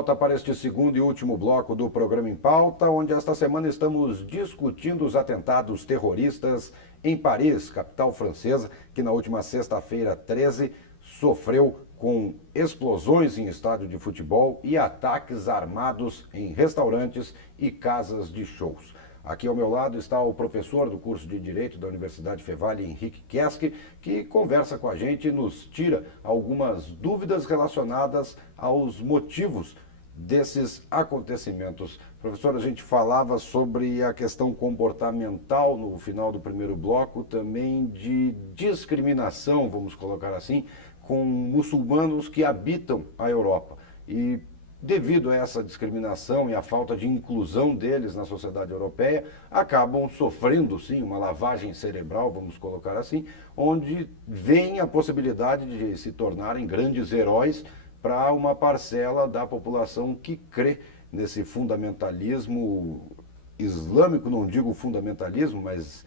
volta para este segundo e último bloco do programa Em Pauta, onde esta semana estamos discutindo os atentados terroristas em Paris, capital francesa, que na última sexta-feira 13 sofreu com explosões em estádio de futebol e ataques armados em restaurantes e casas de shows. Aqui ao meu lado está o professor do curso de Direito da Universidade Fevale, Henrique Keski, que conversa com a gente e nos tira algumas dúvidas relacionadas aos motivos desses acontecimentos. Professor, a gente falava sobre a questão comportamental no final do primeiro bloco, também de discriminação, vamos colocar assim, com muçulmanos que habitam a Europa. E devido a essa discriminação e a falta de inclusão deles na sociedade europeia, acabam sofrendo, sim, uma lavagem cerebral, vamos colocar assim, onde vem a possibilidade de se tornarem grandes heróis para uma parcela da população que crê nesse fundamentalismo islâmico, não digo fundamentalismo, mas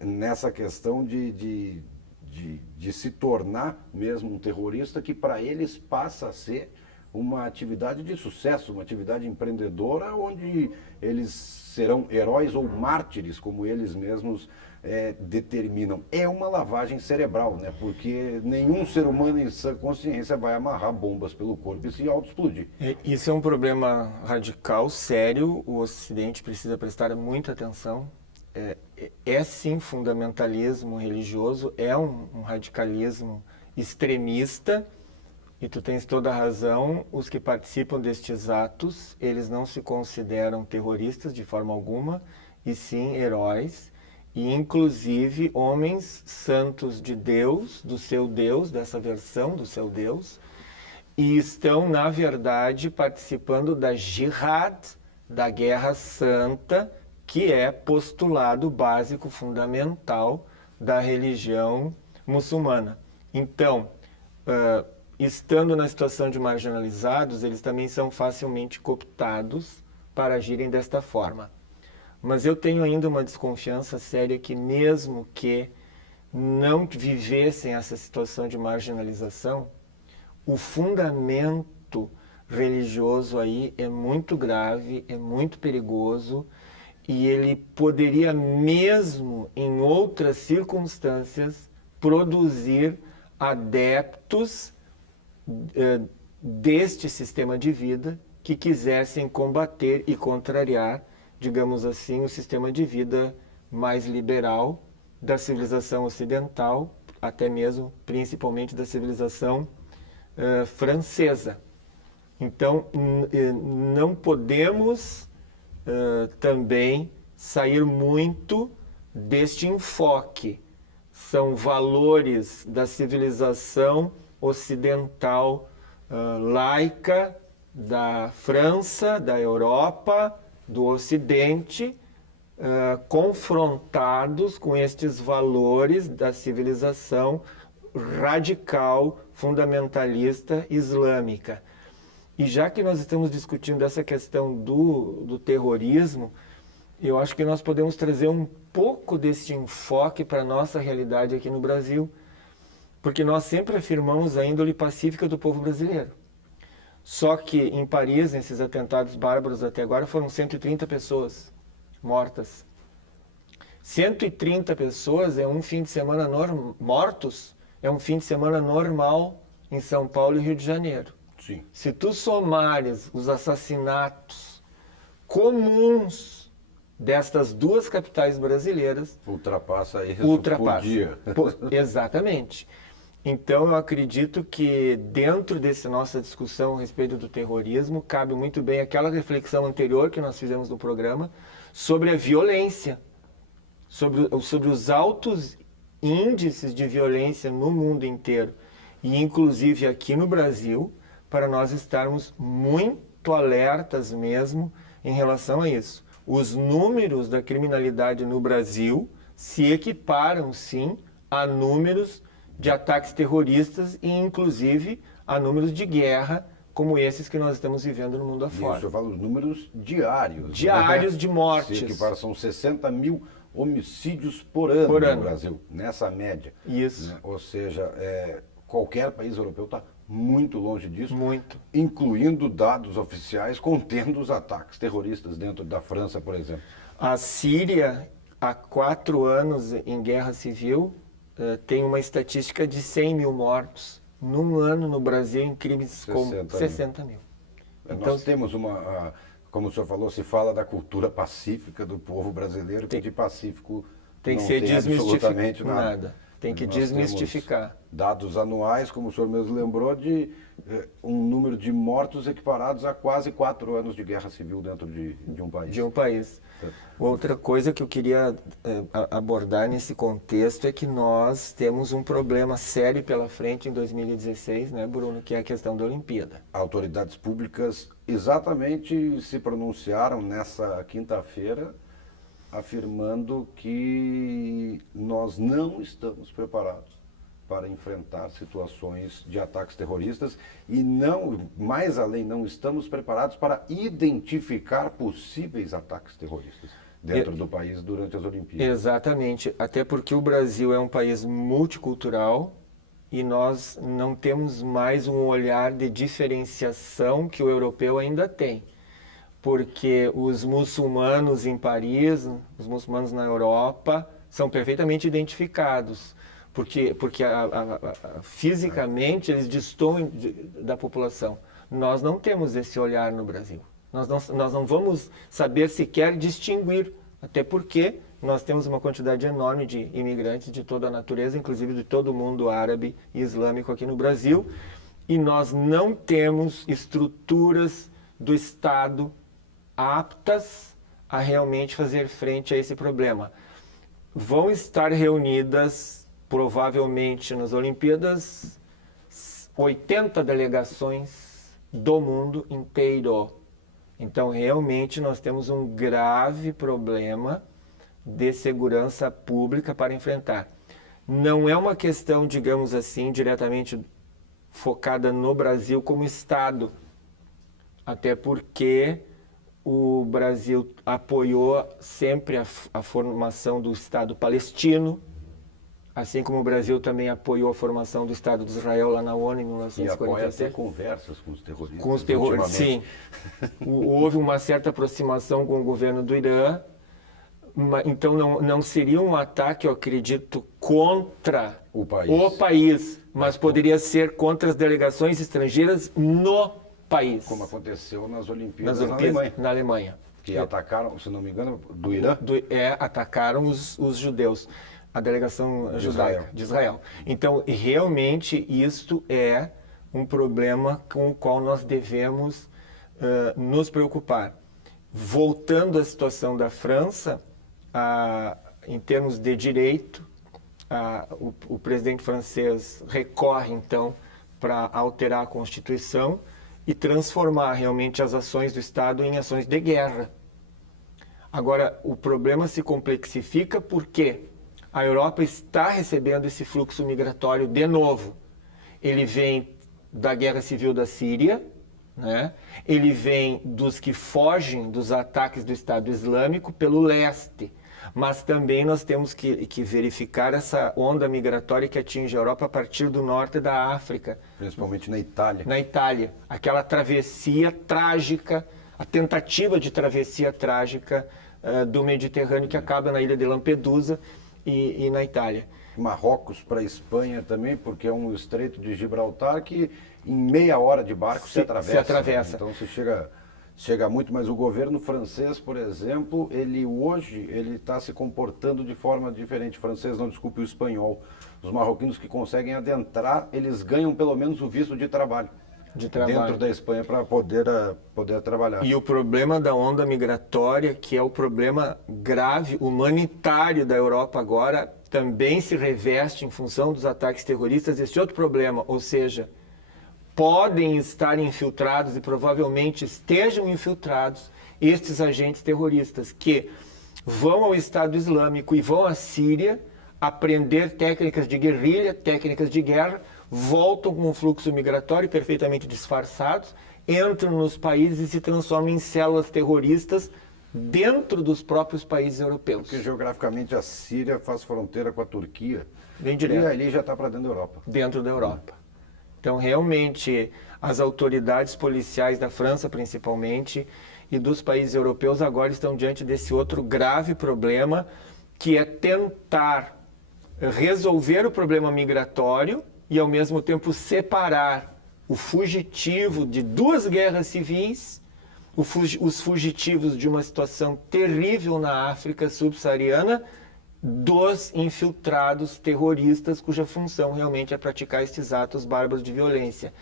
nessa questão de se tornar mesmo um terrorista, que para eles passa a ser uma atividade de sucesso, uma atividade empreendedora, onde eles serão heróis ou mártires, como eles mesmos determinam. É uma lavagem cerebral, né? Porque nenhum ser humano em sã consciência vai amarrar bombas pelo corpo e se auto-explodir. Isso é um problema radical, sério, o Ocidente precisa prestar muita atenção. É sim fundamentalismo religioso, é um radicalismo extremista. E tu tens toda a razão, os que participam destes atos, eles não se consideram terroristas de forma alguma, e sim heróis, e inclusive homens santos de Deus, do seu Deus, dessa versão do seu Deus, e estão, na verdade, participando da jihad, da guerra santa, que é postulado básico, fundamental da religião muçulmana. Então, estando na situação de marginalizados, eles também são facilmente cooptados para agirem desta forma. Mas eu tenho ainda uma desconfiança séria que mesmo que não vivessem essa situação de marginalização, o fundamento religioso aí é muito grave, é muito perigoso, e ele poderia mesmo, em outras circunstâncias, produzir adeptos deste sistema de vida que quisessem combater e contrariar, digamos assim, o sistema de vida mais liberal da civilização ocidental, até mesmo, principalmente da civilização francesa. Então, não podemos também sair muito deste enfoque. São valores da civilização ocidental, laica, da França, da Europa, do Ocidente, confrontados com estes valores da civilização radical, fundamentalista, islâmica. E já que nós estamos discutindo essa questão do terrorismo, eu acho que nós podemos trazer um pouco desse enfoque para a nossa realidade aqui no Brasil, porque nós sempre afirmamos a índole pacífica do povo brasileiro. Só que em Paris, nesses atentados bárbaros até agora, foram 130 pessoas mortas. 130 pessoas é um fim de semana mortos, é um fim de semana normal em São Paulo e Rio de Janeiro. Sim. Se tu somares os assassinatos comuns destas duas capitais brasileiras, ultrapassa isso por dia. Exatamente. Então, eu acredito que dentro dessa nossa discussão a respeito do terrorismo, cabe muito bem aquela reflexão anterior que nós fizemos no programa sobre a violência, sobre os altos índices de violência no mundo inteiro, e inclusive aqui no Brasil, para nós estarmos muito alertas mesmo em relação a isso. Os números da criminalidade no Brasil se equiparam, sim, a números de ataques terroristas e, inclusive, a números de guerra como esses que nós estamos vivendo no mundo afora. Isso, eu falo os números diários. Diários, né? De mortes. Se equiparam, são 60 mil homicídios por ano no Brasil, nessa média. Isso. Né? Ou seja, qualquer país europeu está muito longe disso, Muito. incluindo dados oficiais contendo os ataques terroristas dentro da França, por exemplo. A Síria, há 4 anos em guerra civil, tem uma estatística de 100 mil mortos. Num ano no Brasil, em crimes como 60 mil. Então, nós temos como o senhor falou, se fala da cultura pacífica do povo brasileiro, que de pacífico tem que não ser tem absolutamente nada. Tem que Nós desmistificar. temos dados anuais, como o senhor mesmo lembrou, de um número de mortos equiparados a quase 4 anos de guerra civil dentro de um país. De um país. Outra coisa que eu queria abordar nesse contexto é que nós temos um problema sério pela frente em 2016, né, Bruno, que é a questão da Olimpíada. Autoridades públicas exatamente se pronunciaram nessa quinta-feira, afirmando que nós não estamos preparados para enfrentar situações de ataques terroristas e mais além, não estamos preparados para identificar possíveis ataques terroristas dentro do país durante as Olimpíadas. Exatamente, até porque o Brasil é um país multicultural e nós não temos mais um olhar de diferenciação que o europeu ainda tem. Porque os muçulmanos em Paris, os muçulmanos na Europa, são perfeitamente identificados. Porque fisicamente eles destoam da população. Nós não temos esse olhar no Brasil. Nós não vamos saber sequer distinguir, até porque nós temos uma quantidade enorme de imigrantes de toda a natureza, inclusive de todo o mundo árabe e islâmico aqui no Brasil, e nós não temos estruturas do Estado aptas a realmente fazer frente a esse problema. Vão estar reunidas, provavelmente nas Olimpíadas, 80 delegações do mundo inteiro. Então, realmente, nós temos um grave problema de segurança pública para enfrentar. Não é uma questão, digamos assim, diretamente focada no Brasil como Estado, até porque o Brasil apoiou sempre a formação do Estado palestino, assim como o Brasil também apoiou a formação do Estado de Israel lá na ONU em 1947. E apoia até conversas com os terroristas. Com os terroristas, sim. Houve uma certa aproximação com o governo do Irã, então não seria um ataque, eu acredito, contra o país, mas poderia ser contra as delegações estrangeiras no país. Como aconteceu nas Olimpíadas na Alemanha. Na Alemanha. Que atacaram, se não me engano, do Irã? Atacaram os judeus, a delegação judaica de Israel. Então, realmente, isto é um problema com o qual nós devemos nos preocupar. Voltando à situação da França, em termos de direito, o presidente francês recorre, então, para alterar a Constituição e transformar realmente as ações do Estado em ações de guerra. Agora, o problema se complexifica porque a Europa está recebendo esse fluxo migratório de novo. Ele vem da guerra civil da Síria, né? Ele vem dos que fogem dos ataques do Estado Islâmico pelo leste. Mas também nós temos que verificar essa onda migratória que atinge a Europa a partir do norte da África. Principalmente na Itália. Na Itália. Aquela travessia trágica, a tentativa de travessia trágica do Mediterrâneo que acaba na ilha de Lampedusa e na Itália. Marrocos para a Espanha também, porque é um estreito de Gibraltar que em meia hora de barco se atravessa. Então se chega muito, mas o governo francês, por exemplo, ele está se comportando de forma diferente. O francês, não, desculpe, o espanhol. Os marroquinos que conseguem adentrar, eles ganham pelo menos o visto de trabalho. Dentro da Espanha para poder trabalhar. E o problema da onda migratória, que é o problema grave, humanitário da Europa agora, também se reveste em função dos ataques terroristas, esse outro problema, ou seja, podem estar infiltrados e provavelmente estejam infiltrados estes agentes terroristas que vão ao Estado Islâmico e vão à Síria aprender técnicas de guerrilha, técnicas de guerra, voltam com um fluxo migratório perfeitamente disfarçados, entram nos países e se transformam em células terroristas dentro dos próprios países europeus. Porque geograficamente a Síria faz fronteira com a Turquia. Bem direto. E ali já está para dentro da Europa. Dentro da Europa. Então, realmente, as autoridades policiais da França, principalmente, e dos países europeus agora estão diante desse outro grave problema, que é tentar resolver o problema migratório e, ao mesmo tempo, separar o fugitivo de duas guerras civis, os fugitivos de uma situação terrível na África subsaariana, dos infiltrados terroristas, cuja função realmente é praticar estes atos bárbaros de violência.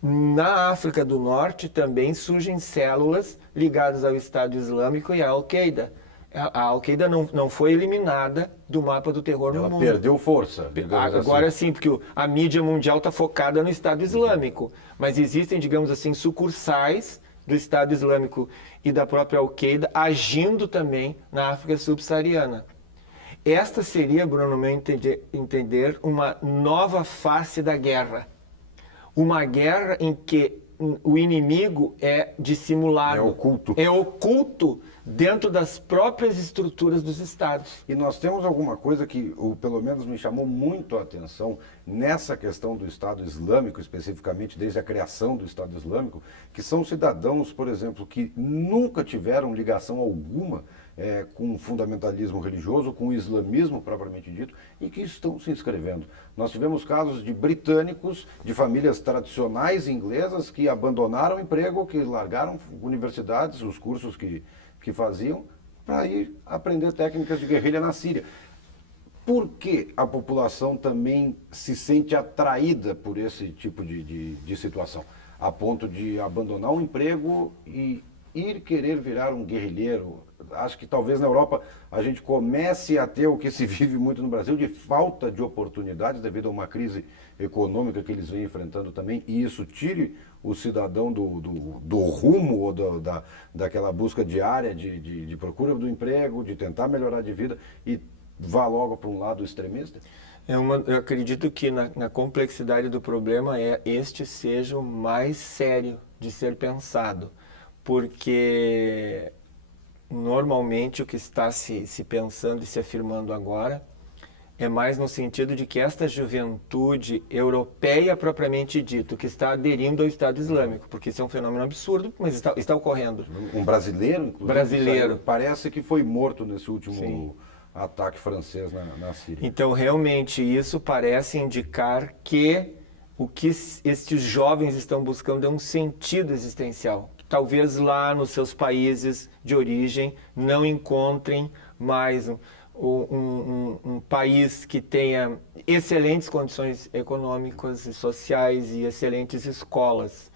Na África do Norte também surgem células ligadas ao Estado Islâmico e à Al-Qaeda. A Al-Qaeda não foi eliminada do mapa do terror no mundo. Ela perdeu força, digamos Agora assim. sim, porque a mídia mundial está focada no Estado Islâmico. Mas existem, digamos assim, sucursais do Estado Islâmico e da própria Al-Qaeda agindo também na África subsaariana. Esta seria, Bruno, no meu entender, uma nova face da guerra. Uma guerra em que o inimigo é dissimulado. É oculto. É oculto dentro das próprias estruturas dos estados. E nós temos alguma coisa que, ou pelo menos me chamou muito a atenção nessa questão do Estado Islâmico, especificamente desde a criação do Estado Islâmico, que são cidadãos, por exemplo, que nunca tiveram ligação alguma com o fundamentalismo religioso, com o islamismo propriamente dito, e que estão se inscrevendo. Nós tivemos casos de britânicos, de famílias tradicionais inglesas, que abandonaram o emprego, que largaram universidades, os cursos que faziam, para ir aprender técnicas de guerrilha na Síria. Por que a população também se sente atraída por esse tipo de situação? A ponto de abandonar um emprego e ir querer virar um guerrilheiro? Acho que talvez na Europa a gente comece a ter o que se vive muito no Brasil, de falta de oportunidades devido a uma crise econômica que eles vêm enfrentando também, e isso tire o cidadão do rumo ou daquela busca diária de procura do emprego, de tentar melhorar de vida e vá logo para um lado extremista? Eu acredito que na complexidade do problema este seja o mais sério de ser pensado, porque normalmente o que está se pensando e se afirmando agora é mais no sentido de que esta juventude europeia propriamente dito, que está aderindo ao Estado Islâmico, porque isso é um fenômeno absurdo, mas está ocorrendo. Um brasileiro, inclusive, Brasileiro. parece que foi morto nesse último ataque francês na Síria. Então, realmente, isso parece indicar que o que estes jovens estão buscando é um sentido existencial. Talvez lá nos seus países de origem não encontrem mais um país que tenha excelentes condições econômicas e sociais e excelentes escolas.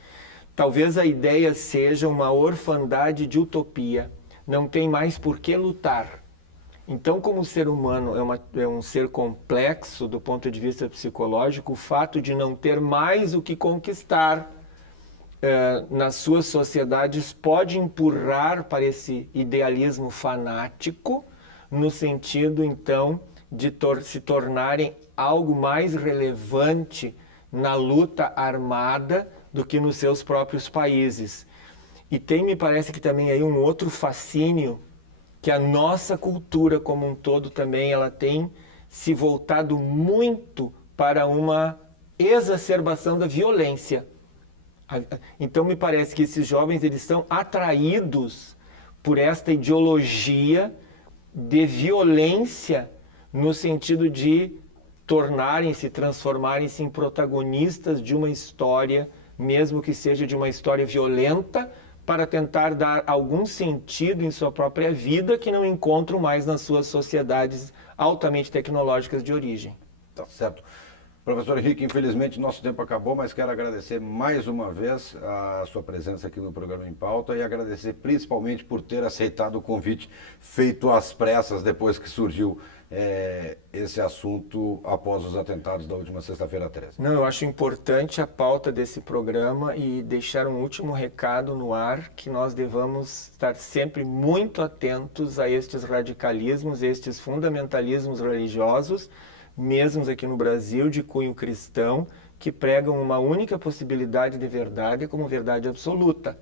Talvez a ideia seja uma orfandade de utopia. Não tem mais por que lutar. Então, como o ser humano é um ser complexo do ponto de vista psicológico, o fato de não ter mais o que conquistar nas suas sociedades pode empurrar para esse idealismo fanático, no sentido, então, de se tornarem algo mais relevante na luta armada do que nos seus próprios países. E tem, me parece que também aí um outro fascínio, que a nossa cultura como um todo também ela tem se voltado muito para uma exacerbação da violência. Então me parece que esses jovens eles estão atraídos por esta ideologia de violência no sentido de transformarem-se em protagonistas de uma história, mesmo que seja de uma história violenta, para tentar dar algum sentido em sua própria vida que não encontram mais nas suas sociedades altamente tecnológicas de origem. Tá certo. Professor Henrique, infelizmente nosso tempo acabou, mas quero agradecer mais uma vez a sua presença aqui no programa Em Pauta e agradecer principalmente por ter aceitado o convite feito às pressas depois que surgiu esse assunto após os atentados da última sexta-feira 13. Não, eu acho importante a pauta desse programa e deixar um último recado no ar, que nós devamos estar sempre muito atentos a estes radicalismos, estes fundamentalismos religiosos, mesmo aqui no Brasil, de cunho cristão, que pregam uma única possibilidade de verdade como verdade absoluta.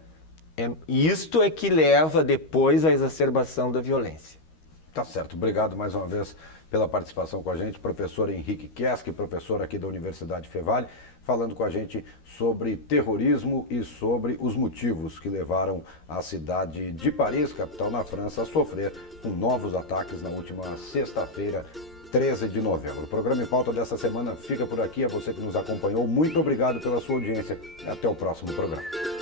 Isto é que leva depois à exacerbação da violência. Tá certo. Obrigado mais uma vez pela participação com a gente, professor Henrique Kesk, professor aqui da Universidade Fevale. falando com a gente sobre terrorismo e sobre os motivos que levaram a cidade de Paris, capital na França, a sofrer com novos ataques na última sexta-feira, 13 de novembro. O programa Em Pauta dessa semana fica por aqui. A você que nos acompanhou, muito obrigado pela sua audiência e até o próximo programa.